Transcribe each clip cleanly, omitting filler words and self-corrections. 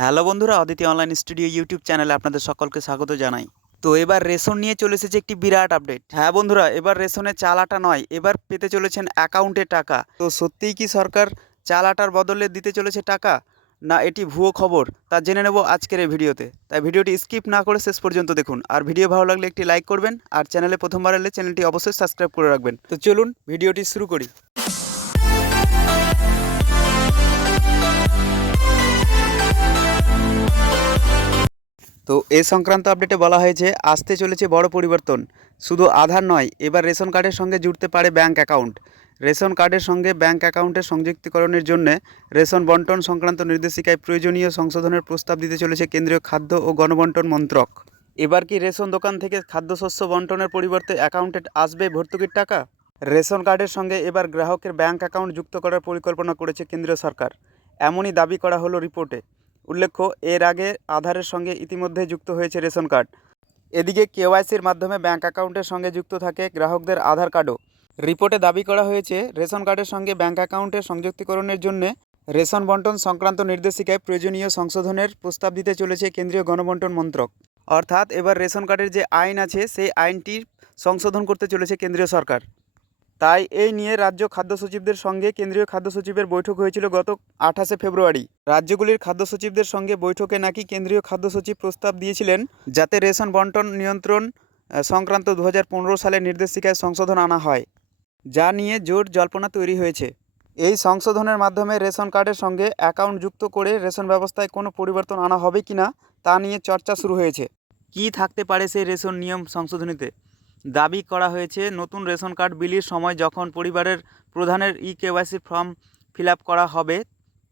Hello বন্ধুরা, Aditi online studio YouTube চ্যানেলে আপনাদের সকলকে স্বাগত জানাই। তো এবার রেশন নিয়ে চলে এসেছে একটি বিরাট আপডেট। হ্যাঁ বন্ধুরা, এবার রেশনে চাল আটা নয়, এবার পেতে চলেছেন অ্যাকাউন্টে টাকা। তো সত্যিই কি সরকার চাল আটার বদলে দিতে চলেছে টাকা, না এটি ভুয়ো খবর, তা জেনে নেব আজকের এই ভিডিওতে। তাই ভিডিওটি স্কিপ না করে শেষ পর্যন্ত দেখুন। আর ভিডিও ভালো লাগলে একটি লাইক করবেন, আর চ্যানেলে প্রথমবার এলে চ্যানেলটি অবশ্যই সাবস্ক্রাইব করে রাখবেন। তো চলুন ভিডিওটি শুরু করি। তো এ সংক্রান্ত আপডেটে বলা হয়েছে আসতে চলেছে বড় পরিবর্তন। শুধু আধার নয়, এবার রেশন কার্ডের সঙ্গে জুড়তে পারে ব্যাঙ্ক অ্যাকাউন্ট। রেশন কার্ডের সঙ্গে ব্যাঙ্ক অ্যাকাউন্টের সংযুক্তিকরণের জন্য রেশন বন্টন সংক্রান্ত নির্দেশিকায় প্রয়োজনীয় সংশোধনের প্রস্তাব দিতে চলেছে কেন্দ্রীয় খাদ্য ও গণবন্টন মন্ত্রক। এবার কি রেশন দোকান থেকে খাদ্যশস্য বন্টনের পরিবর্তে অ্যাকাউন্টে আসবে ভর্তুকির টাকা? রেশন কার্ডের সঙ্গে এবার গ্রাহকের ব্যাঙ্ক অ্যাকাউন্ট যুক্ত করার পরিকল্পনা করেছে কেন্দ্রীয় সরকার, এমনই দাবি করা হলো রিপোর্টে। উল্লেখ্য, এর আগে আধারের সঙ্গে ইতিমধ্যে যুক্ত হয়েছে রেশন কার্ড। এদিকে কেওয়াইসির মাধ্যমে ব্যাঙ্ক অ্যাকাউন্টের সঙ্গে যুক্ত থাকে গ্রাহকদের আধার কার্ডও। রিপোর্টে দাবি করা হয়েছে রেশন কার্ডের সঙ্গে ব্যাঙ্ক অ্যাকাউন্টের সংযুক্তিকরণের জন্য রেশন বন্টন সংক্রান্ত নির্দেশিকায় প্রয়োজনীয় সংশোধনের প্রস্তাব দিতে চলেছে কেন্দ্রীয় গণবন্টন মন্ত্রক। অর্থাৎ এবার রেশন কার্ডের যে আইন আছে সেই আইনটির সংশোধন করতে চলেছে কেন্দ্রীয় সরকার। তাই এই নিয়ে রাজ্য খাদ্য সচিবদের সঙ্গে কেন্দ্রীয় খাদ্য সচিবের বৈঠক হয়েছিল গত 28শে ফেব্রুয়ারি। রাজ্যগুলির খাদ্য সচিবদের সঙ্গে বৈঠকে নাকি কেন্দ্রীয় খাদ্য সচিব প্রস্তাব দিয়েছিলেন যাতে রেশন বন্টন নিয়ন্ত্রণ সংক্রান্ত 2015 সালের নির্দেশিকায় সংশোধন আনা হয়, যা নিয়ে জোর জল্পনা তৈরি হয়েছে। এই সংশোধনের মাধ্যমে রেশন কার্ডের সঙ্গে অ্যাকাউন্ট যুক্ত করে রেশন ব্যবস্থায় কোনো পরিবর্তন আনা হবে কিনা তা নিয়ে চর্চা শুরু হয়েছে। কী থাকতে পারে সেই রেশন নিয়ম সংশোধনীতে? দাবি করা হয়েছে নতুন রেশন কার্ড বিলির সময় যখন পরিবারের প্রধানের কেওয়াইসি ফর্ম ফিল আপ করা হবে,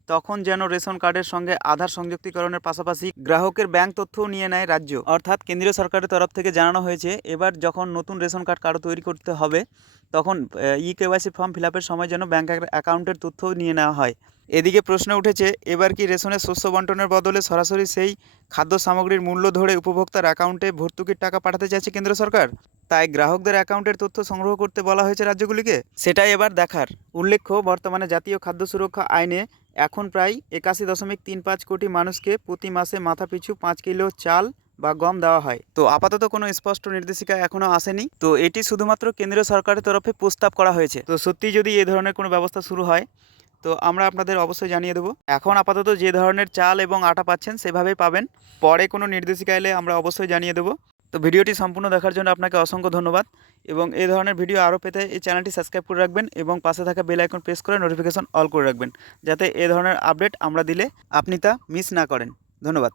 তখন যেন রেশন কার্ডের সঙ্গে আধার সংযুক্তিকরণের পাশাপাশি গ্রাহকের ব্যাংক তথ্যও নিয়ে নেয় রাজ্য। অর্থাৎ কেন্দ্রীয় সরকারের তরফ থেকে জানানো হয়েছে এবার যখন নতুন রেশন কার্ড কারো তৈরি করতে হবে, তখন কেওয়াইসি ফর্ম ফিল আপের সময় যেন ব্যাঙ্ক অ্যাকাউন্টের তথ্যও নিয়ে নেওয়া হয়। এদিকে প্রশ্ন উঠেছে, এবার কি রেশনের শস্য বন্টনের বদলে সরাসরি সেই খাদ্য সামগ্রীর মূল্য ধরে উপভোক্তার অ্যাকাউন্টে ভর্তুকির টাকা পাঠাতে চাইছে কেন্দ্র সরকার? তাই গ্রাহকদের অ্যাকাউন্টের তথ্য সংগ্রহ করতে বলা হয়েছে রাজ্যগুলিকে। সেটাই এবার দেখার। উল্লেখ্য, বর্তমানে জাতীয় খাদ্য সুরক্ষা আইনে এখন প্রায় 81.35 কোটি মানুষকে প্রতি মাসে মাথাপিছু 5 কিলো চাল বা গম দেওয়া হয়। তো আপাতত কোনো স্পষ্ট নির্দেশিকা এখনও আসেনি। তো এটি শুধুমাত্র কেন্দ্রীয় সরকারের তরফে প্রস্তাব করা হয়েছে। তো সত্যি যদি এই ধরনের কোনো ব্যবস্থা শুরু হয়, তো আমরা আপনাদের অবশ্যই জানিয়ে দেবো। এখন আপাতত যে ধরনের চাল এবং আটা পাচ্ছেন সেভাবেই পাবেন। পরে কোনো নির্দেশিকা এলে আমরা অবশ্যই জানিয়ে দেবো। তো ভিডিওটি সম্পূর্ণ দেখার জন্য আপনাকে অসংখ্য ধন্যবাদ, এবং এই ধরনের ভিডিও আরও পেতে এই চ্যানেলটি সাবস্ক্রাইব করে রাখবেন এবং পাশে থাকা বেল আইকন প্রেস করে নোটিফিকেশন অল করে রাখবেন, যাতে এই ধরনের আপডেট আমরা দিলে আপনি তা মিস না করেন। ধন্যবাদ।